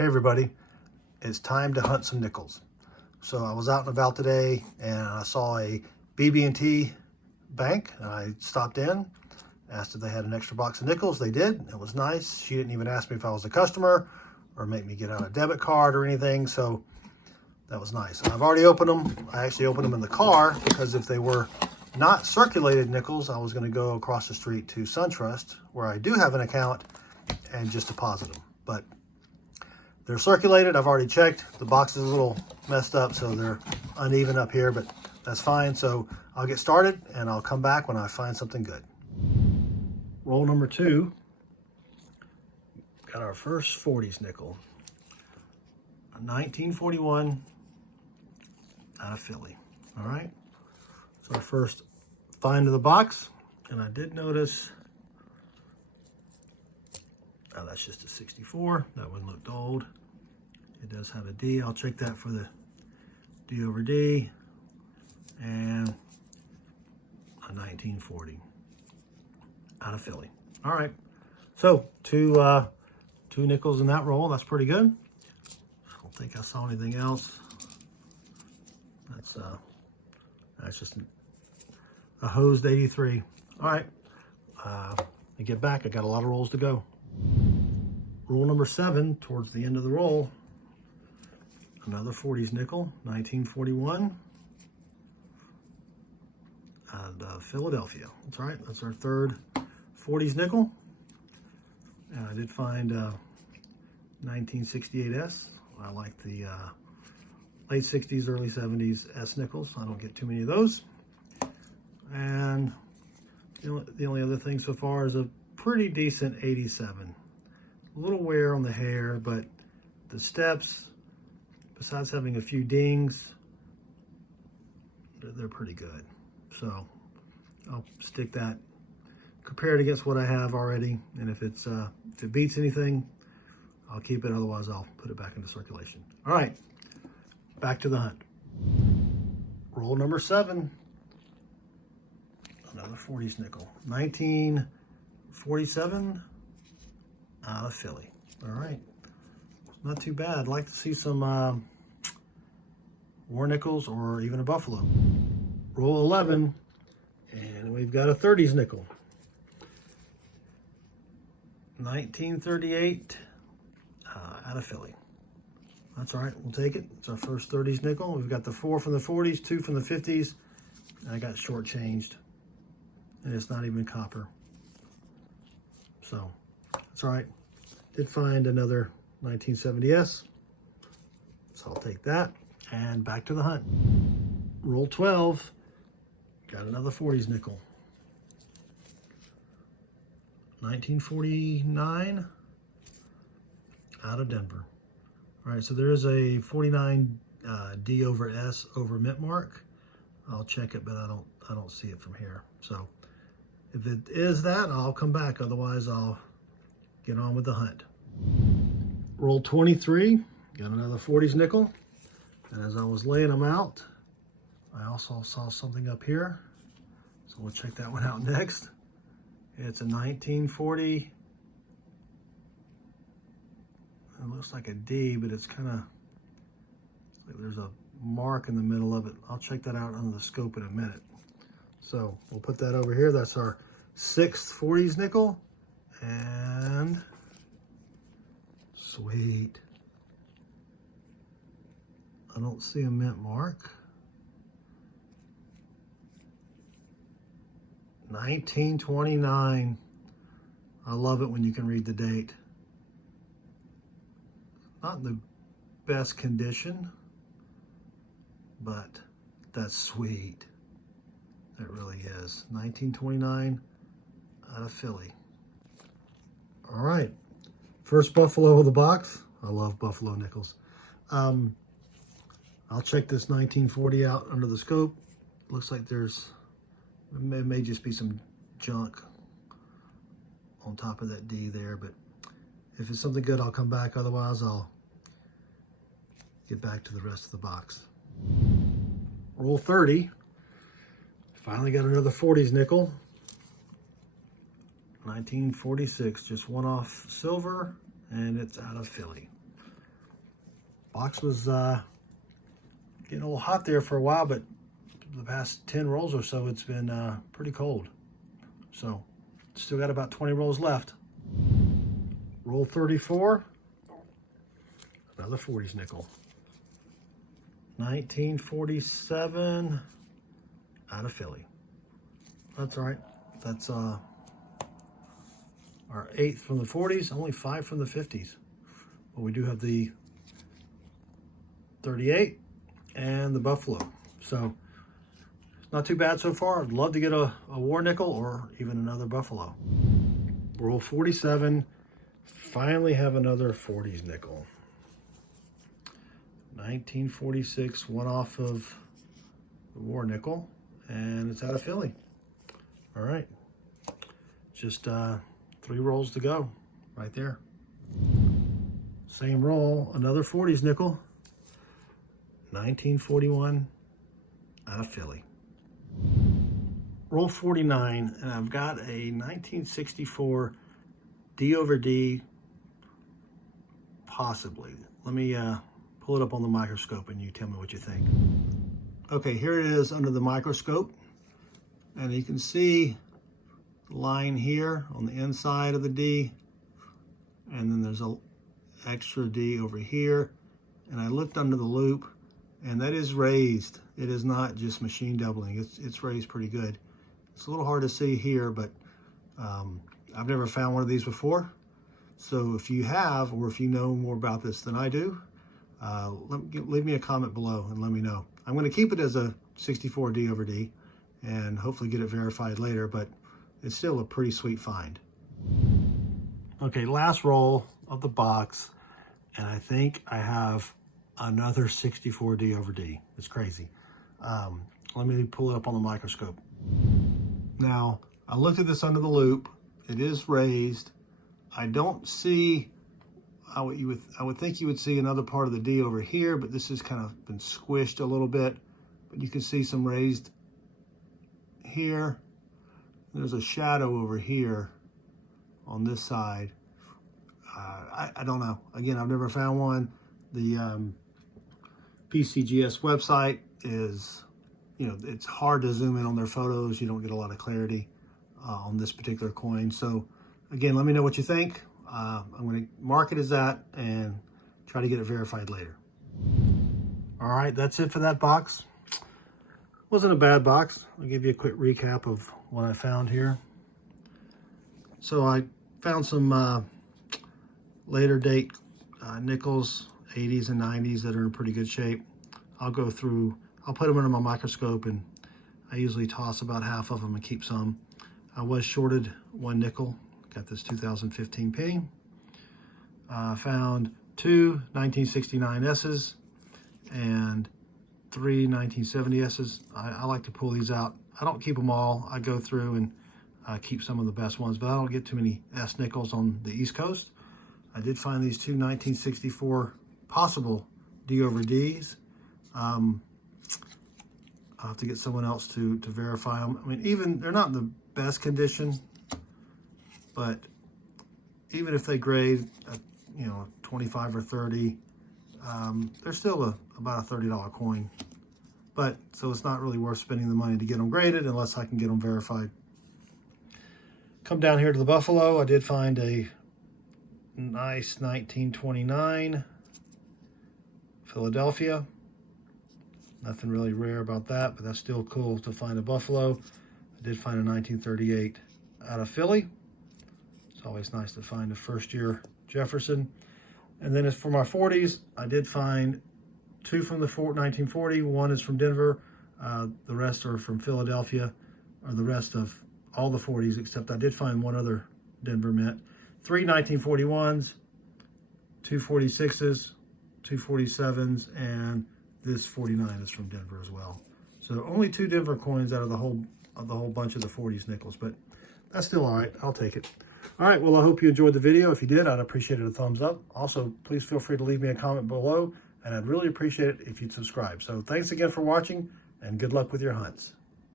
Hey everybody, it's time to hunt some nickels. So I was out and about today and I saw a BB&T bank and I stopped in, asked if they had an extra box of nickels. They did. It was nice. She didn't even ask me if I was a customer or make me get out a debit card or anything, so that was nice. And I've already opened them. I actually opened them in the car because if they were not circulated nickels, I was going to go across the street to SunTrust, where I do have an account, and just deposit them. But they're circulated. I've already checked. The box is a little messed up, so they're uneven up here, but that's fine. So I'll get started and I'll come back when I find something good. Roll number 2. Got our first 40s nickel. A 1941 out of Philly. All right. So our first find of the box. And I did notice, oh, that's just a 64. That one looked old. It does have a D. I'll check that for the D over D. And a 1940 out of Philly. All right. So two nickels in that roll. That's pretty good. I don't think I saw anything else. That's just a hosed 83. All right. I get back. I got a lot of rolls to go. Roll number 7, towards the end of the roll, another 40s nickel, 1941, out of Philadelphia. That's right, that's our third 40s nickel. And I did find 1968S. I like the late 60s, early 70s S nickels. I don't get too many of those. And the only other thing so far is a pretty decent 87. A little wear on the hair, but the steps, besides having a few dings, they're pretty good. So I'll stick that, compare it against what I have already, and if it beats anything, I'll keep it. Otherwise, I'll put it back into circulation. All right, back to the hunt. Roll number 7, another 40s nickel, 1947. Out of Philly. All right, not too bad. I'd like to see some war nickels or even a buffalo. Roll 11, and we've got a 30s nickel. 1938 out of Philly. That's all right, we'll take it. It's our first 30s nickel. We've got the 4 from the 40s, 2 from the 50s, and I got shortchanged, and it's not even copper. So that's all right. Did find another 1970S, so I'll take that. And back to the hunt. Roll 12, got another 40s nickel. 1949 out of Denver. All right, so there is a 49 D over S over mint mark. I'll check it, but I don't see it from here. So if it is that, I'll come back. Otherwise, I'll get on with the hunt. Roll 23, got another 40s nickel. And as I was laying them out, I also saw something up here. So we'll check that one out next. It's a 1940. It looks like a D, but it's kind of, like there's a mark in the middle of it. I'll check that out under the scope in a minute. So we'll put that over here. That's our 6th 40s nickel. And sweet. I don't see a mint mark. 1929. I love it when you can read the date. Not in the best condition, but that's sweet. It really is. 1929 out of Philly. All right, first buffalo of the box. I love buffalo nickels. I'll check this 1940 out under the scope. Looks like it may just be some junk on top of that D there, but if it's something good, I'll come back. Otherwise, I'll get back to the rest of the box. Roll 30. Finally got another 40s nickel. 1946, just one off silver, and it's out of Philly. Box was getting a little hot there for a while, but the past 10 rolls or so, it's been pretty cold. So still got about 20 rolls left. Roll 34, another 40s nickel. 1947 out of Philly. That's all right. That's our 8th from the 40s, only 5 from the 50s. But we do have the 38 and the Buffalo. So not too bad so far. I'd love to get a war nickel or even another Buffalo. Roll 47. Finally have another 40s nickel. 1946, one off of the war nickel, and it's out of Philly. All right. Just 3 rolls to go right there. Same roll, another 40s nickel. 1941 out of Philly. Roll 49, and I've got a 1964 D over D, possibly. Let me pull it up on the microscope and you tell me what you think. Okay, here it is under the microscope, and you can see the line here on the inside of the D, and then there's a extra D over here, and I looked under the loop, and that is raised. It is not just machine doubling. It's raised pretty good. It's a little hard to see here, but I've never found one of these before. So if you have, or if you know more about this than I do, leave me a comment below and let me know. I'm going to keep it as a 64 D over D and hopefully get it verified later, but it's still a pretty sweet find. Okay, last roll of the box, and I think I have another 64 D over D. It's crazy. Let me pull it up on the microscope. Now, I looked at this under the loop. It is raised. I don't see, I would think you would see another part of the D over here, but this has kind of been squished a little bit. But you can see some raised here. There's a shadow over here on this side. I don't know. Again, I've never found one. The PCGS website is, it's hard to zoom in on their photos. You don't get a lot of clarity on this particular coin. So again, let me know what you think. I'm going to mark it as that and try to get it verified later. All right, that's it for that box. Wasn't a bad box. I'll give you a quick recap of what I found here. So I found some later date nickels, 80s and 90s that are in pretty good shape. I'll go through, I'll put them under my microscope, and I usually toss about half of them and keep some. I was shorted 1 nickel. Got this 2015 penny. Found 2 1969 S's and 3 1970 S's. I like to pull these out. I don't keep them all. I go through and keep some of the best ones, but I don't get too many S nickels on the East Coast. I did find these 2 1964 possible D over Ds. I'll have to get someone else to verify them. I mean, even they're not in the best condition, but even if they grade, 25 or 30, they're still about a $30 coin. But so it's not really worth spending the money to get them graded unless I can get them verified. Come down here to the Buffalo. I did find a nice 1929 Philadelphia. Nothing really rare about that, but that's still cool to find a Buffalo. I did find a 1938 out of Philly. It's always nice to find a first-year Jefferson. And then as for my 40s, I did find 2 from the 1940. 1 is from Denver. The rest are from Philadelphia, or the rest of all the 40s, except I did find 1 other Denver mint. 3 1941s, 2 46s, 2 47s, and this 49 is from Denver as well. So only 2 Denver coins out of the whole bunch of the 40s nickels, but that's still all right. I'll take it. All right, well, I hope you enjoyed the video. If you did, I'd appreciate a thumbs up. Also, please feel free to leave me a comment below, and I'd really appreciate it if you'd subscribe. So thanks again for watching, and good luck with your hunts.